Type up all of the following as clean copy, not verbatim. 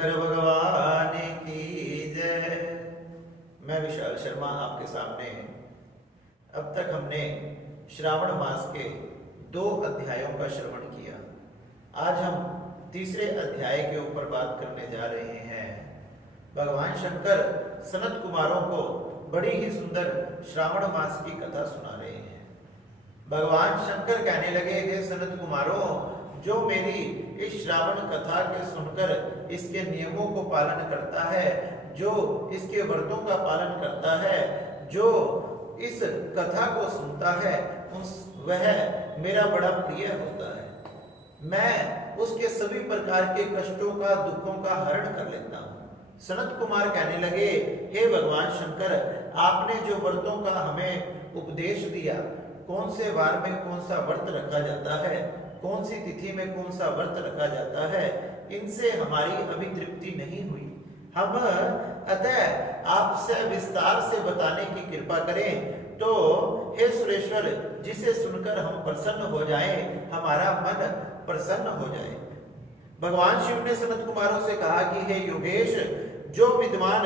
शंकर भगवान की जय। मैं विशाल शर्मा आपके सामने अब तक हमने श्रावण मास के 2 अध्यायों का श्रवण किया। आज हम तीसरे अध्याय के ऊपर बात करने जा रहे हैं। भगवान शंकर सनत कुमारों को बड़ी ही सुंदर श्रावण मास की कथा सुना रहे हैं। भगवान शंकर कहने लगे, हे सनत कुमारों, जो मेरी इस श्रावण कथा के सुनकर इसके नियमों को पालन करता है, जो इसके व्रतों का पालन करता है, जो इस कथा को सुनता है, वह मेरा बड़ा प्रिय होता है। मैं उसके सभी प्रकार के कष्टों का, दुखों का हरण कर लेता हूँ। सनत कुमार कहने लगे, हे भगवान शंकर, आपने जो व्रतों का हमें उपदेश दिया, कौन से वार में कौन सा व्रत रखा जाता है, कौन सी तिथि में कौन सा व्रत रखा जाता है, इनसे हमारी अभी तृप्ति नहीं हुई। हम अतः आपसे विस्तार से बताने की कृपा करें, तो हे सुरेश्वर, जिसे सुनकर हम प्रसन्न हो जाएं, हमारा मन प्रसन्न हो जाए। भगवान शिव ने सनत कुमारों से कहा कि हे योगेश, जो विद्वान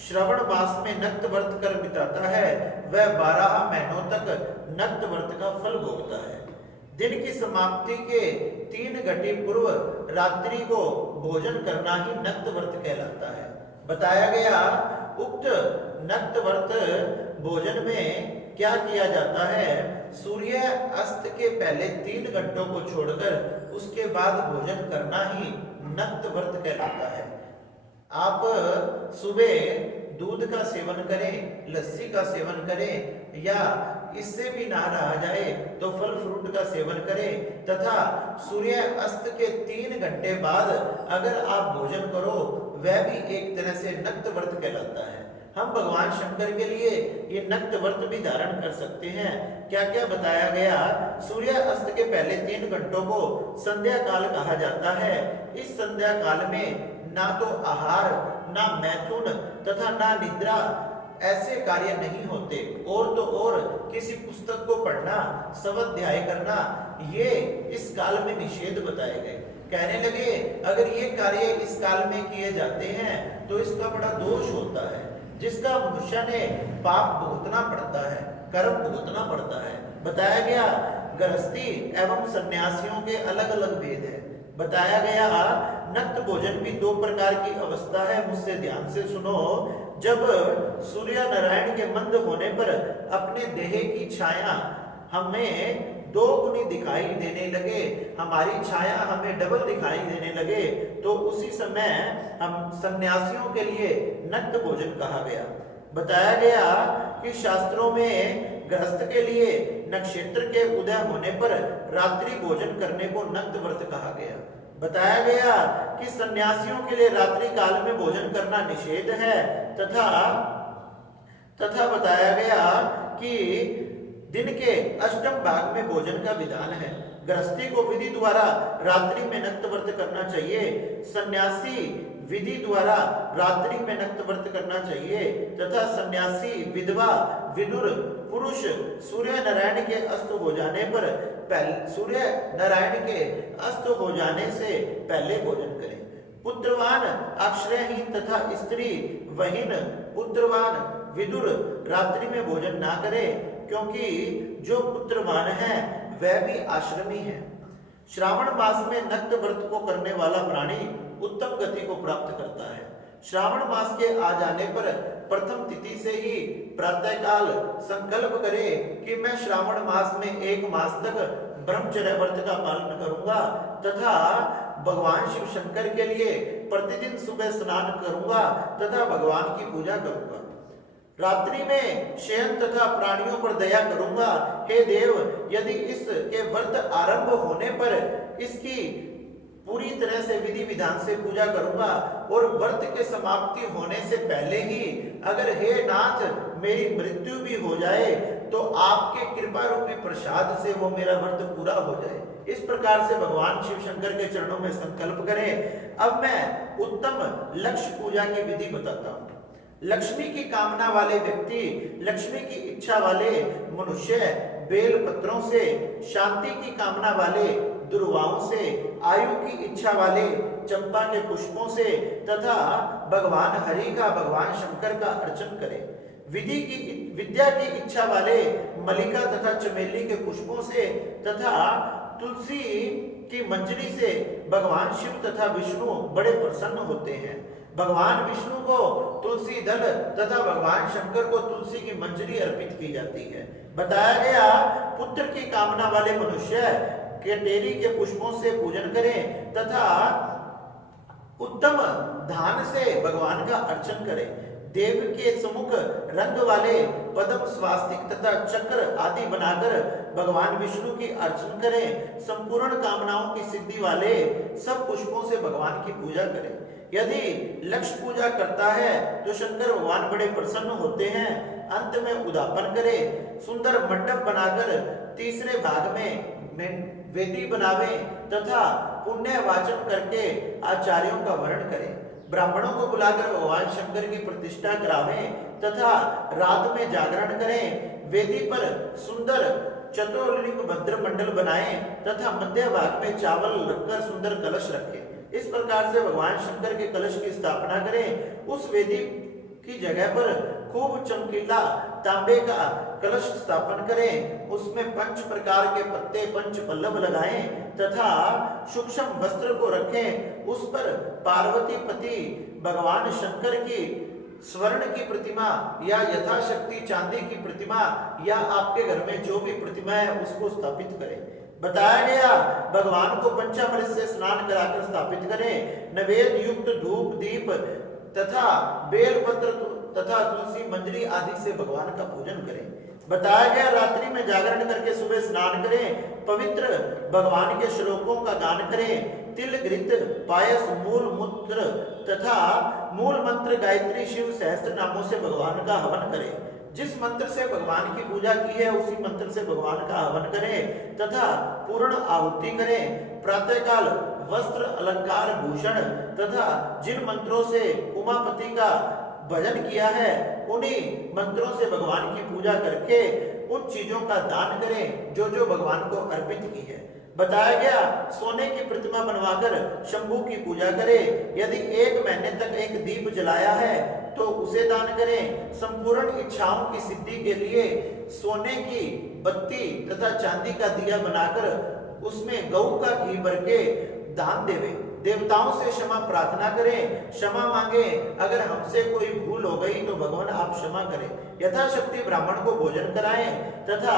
श्रवण मास में नक्त व्रत कर बिताता है, वह 12 महीनों तक नक्त व्रत का फल भोगता है। दिन की समाप्ति के 3 घंटे पूर्व रात्रि को भोजन करना ही नक्त व्रत कहलाता है। बताया गया उक्त नक्त व्रत भोजन में क्या किया जाता है, सूर्य अस्त के पहले 3 घंटों को छोड़कर उसके बाद भोजन करना ही नक्त व्रत कहलाता है। आप सुबह दूध का सेवन करें, लस्सी का सेवन करें, या इससे भी ना रहा जाए तो फल फ्रूट का सेवन करें, तथा सूर्य अस्त के 3 घंटे बाद अगर आप भोजन करो, वह भी एक तरह से नक्त व्रत कहलाता है। हम भगवान शंकर के लिए ये नक्त व्रत भी धारण कर सकते हैं। क्या क्या बताया गया, सूर्य अस्त के पहले 3 घंटों को संध्या काल कहा जाता है। इस संध्या काल में ना तो आहार, ना मैथुन तथा ना निद्रा ऐसे कार्य नहीं होते। और तो और किसी पुस्तक को पढ़ना, स्वाध्याय करना, ये इस काल में निषेध बताए गए। कहने लगे, अगर ये कार्य इस काल में किए जाते हैं तो इसका बड़ा दोष होता है, जिसका मनुष्य ने पाप भुगतना पड़ता है, कर्म भुगतना पड़ता है। बताया गया गृहस्थी एवं सन्यासियों के अलग अलग भेद है। बताया गया नक्त भोजन भी 2 प्रकार की अवस्था है। मुझसे ध्यान से सुनो। जब सूर्य नारायण के मंद होने पर अपने देह की छाया हमें 2 गुनी दिखाई देने लगे, हमारी छाया हमें डबल दिखाई देने लगे, तो उसी समय हम सन्यासियों के लिए नक्त भोजन कहा गया। बताया गया कि शास्त्रों में गृहस्थ के लिए नक्षत्र के उदय होने पर रात्रि भोजन करने को नक्त व्रत कहा गया। बताया गया कि सन्यासियों के लिए रात्रि काल में भोजन करना निषेध है, तथा बताया गया कि दिन के अष्टम भाग में भोजन का विधान है। गृहस्थी को विधि द्वारा रात्रि में नक्त व्रत करना चाहिए, सन्यासी विधि द्वारा रात्रि में नक्त व्रत करना चाहिए, तथा सन्यासी, विधवा, विदुर पुरुष सूर्य नारायण के अस्त हो जाने पर सूर्य नारायण के अस्त हो जाने से पहले भोजन करें। पुत्रवान, आश्रयहीन तथा स्त्री वहीन पुत्रवान विदुर रात्रि में भोजन ना करें, क्योंकि जो पुत्रवान है वह भी आश्रमी है। श्रावण मास में नक्त व्रत को करने वाला प्राणी उत्तम गति को प्राप्त करता है। श्रावण मास के आ जाने पर प्रथम तिथि से ही प्रातःकाल संकल्प करे कि मैं श्रावण मास में 1 मास तक ब्रह्मचर्य व्रत का पालन करूंगा, तथा भगवान शिव शंकर के लिए प्रतिदिन सुबह स्नान करूंगा, तथा भगवान की पूजा करूंगा। रात्रि में शयन तथा प्राणियों पर दया करूंगा। हे देव, यदि इसके व्रत आरंभ होने पर इसकी पूरी तरह से विधि विधान से पूजा करूंगा, और व्रत के समाप्ति होने से पहले ही अगर हे नाथ मेरी मृत्यु भी हो जाए, तो आपके कृपा रूपी प्रसाद से वो मेरा व्रत पूरा हो जाए। इस प्रकार से भगवान शिव शंकर के चरणों में संकल्प करें। अब मैं उत्तम लक्ष्य पूजा की विधि बताता हूँ। लक्ष्मी की कामना वाले व्यक्ति, लक्ष्मी की इच्छा वाले मनुष्य बेल पत्रों से, शांति की कामना वाले दुर्वाओं से, आयु की इच्छा वाले चंपा के पुष्पों से तथा भगवान हरि का, भगवान शंकर का अर्चन करें। विद्या की इच्छा वाले मलिका तथा चमेली के पुष्पों से तथा तुलसी की मंजरी से भगवान शिव तथा विष्णु बड़े प्रसन्न होते हैं। भगवान विष्णु को तुलसी दल तथा भगवान शंकर को तुलसी की मंजरी अर्पित की जाती है। बताया गया पुत्र की कामना वाले मनुष्य केटेरी के पुष्पों से पूजन करें तथा उत्तम धान से भगवान का अर्चन करें। देव के सम्मुख रंग वाले पद्म, स्वास्तिक तथा चक्र आदि बनाकर भगवान विष्णु की अर्चन करें। संपूर्ण कामनाओं की सिद्धि वाले सब पुष्पों से भगवान की पूजा करें। यदि लक्ष्य पूजा करता है तो शंकर भगवान बड़े प्रसन्न होते हैं। अंत में उद्यापन करें, सुंदर मंडप बनाकर तीसरे भाग में वेदी बनावे तथा पुण्य वाचन करके आचार्यों का वर्ण करें। ब्राह्मणों को बुलाकर भगवान शंकर की प्रतिष्ठा करावें तथा रात में जागरण करें। वेदी पर सुंदर चतुर्लिंग भद्र मंडल बनाएं तथा मध्य भाग में चावल रखकर सुंदर कलश रखें। इस प्रकार से भगवान शंकर के कलश की स्थापना करें। उस वेदी की जगह पर खूब चमकीला तांबे का कलश स्थापन करें। उसमें 5 प्रकार के पत्ते, 5 पल्लव लगाएं तथा सूक्ष्म वस्त्र को रखें। उस पर पार्वती पति भगवान शंकर की स्वर्ण की प्रतिमा या यथाशक्ति चांदी की प्रतिमा या आपके घर में जो भी प्रतिमा है उसको स्थापित करें। बताया गया भगवान को पंचामृत से स्नान कराकर स्थापित करें। नैवेद्य युक्त धूप, दीप तथा बेलपत्र तथा तुलसी मंजरी आदि से भगवान का पूजन करें। बताया गया रात्रि में जागरण करके सुबह स्नान करें। पवित्र भगवान के श्लोकों का गान करें। तिल, घृत, पायस, मूल मूत्र तथा मूल मंत्र गायत्री शिव सहस्त्र नामों से भगवान का हवन करें। जिस मंत्र से भगवान की पूजा की है उसी मंत्र से भगवान का हवन करें तथा पूर्ण आहुति करें। प्रातःकाल वस्त्र, अलंकार, भूषण तथा जिन मंत्रों से उमापति का भजन किया है उन्हीं मंत्रों से भगवान की पूजा करके उन चीजों का दान करें जो जो भगवान को अर्पित की है। बताया गया सोने की प्रतिमा बनवाकर शंभू की पूजा करें। यदि 1 महीने तक एक दीप जलाया है तो उसे दान करें। संपूर्ण इच्छाओं की सिद्धि के लिए सोने की बत्ती तथा चांदी का दिया बनाकर उसमें गऊ का घी भर के दान देवे। देवताओं से क्षमा प्रार्थना करें, क्षमा मांगे। अगर हमसे कोई भूल हो गई तो भगवान आप क्षमा करें। यथाशक्ति ब्राह्मण को भोजन कराएं तथा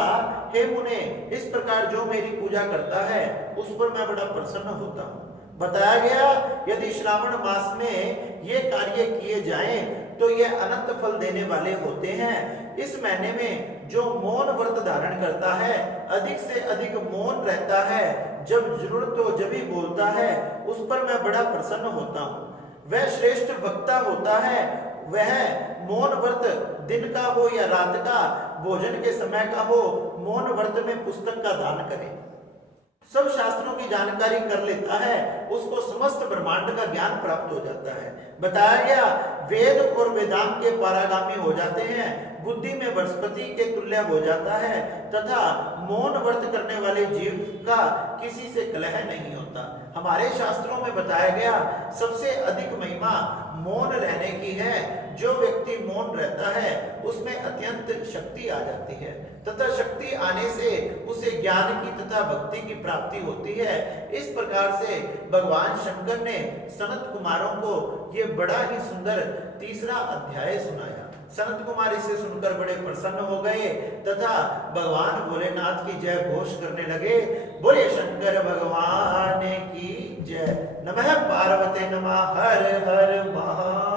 हे मुने, इस प्रकार जो मेरी पूजा करता है उस पर मैं बड़ा प्रसन्न होता हूँ। बताया गया यदि श्रावण मास में ये कार्य किए जाएं तो ये अनंत फल देने वाले होते हैं। इस महीने में जो मौन व्रत धारण करता है, अधिक से अधिक मौन रहता है, जब जरूरत हो जब ही बोलता है, उस पर मैं बड़ा प्रसन्न होता हूँ। वह श्रेष्ठ वक्ता होता है। वह मौन व्रत दिन का हो या रात का, भोजन के समय का हो, मौन व्रत में पुस्तक का दान करें। सब शास्त्रों की जानकारी कर लेता है, उसको समस्त ब्रह्मांड का ज्ञान प्राप्त हो जाता है। बताया गया वेद और वेदांत के पारागामी हो जाते हैं, बुद्धि में बृहस्पति के तुल्य हो जाता है तथा मौन व्रत करने वाले जीव का किसी से कलह नहीं होता। हमारे शास्त्रों में बताया गया सबसे अधिक महिमा मौन रहने की है। जो व्यक्ति मौन रहता है उसमें अत्यंत शक्ति आ जाती है तथा शक्ति आने से उसे ज्ञान की तथा भक्ति की प्राप्ति होती है। इस प्रकार से भगवान शंकर ने सनत कुमारों को ये बड़ा ही सुंदर 3रा अध्याय सुनाया। सनत कुमार इसे सुनकर बड़े प्रसन्न हो गए तथा भगवान भोलेनाथ की जय घोष करने लगे। बोले शंकर भगवान की जय। नमः पार्वती नमः हर हर महा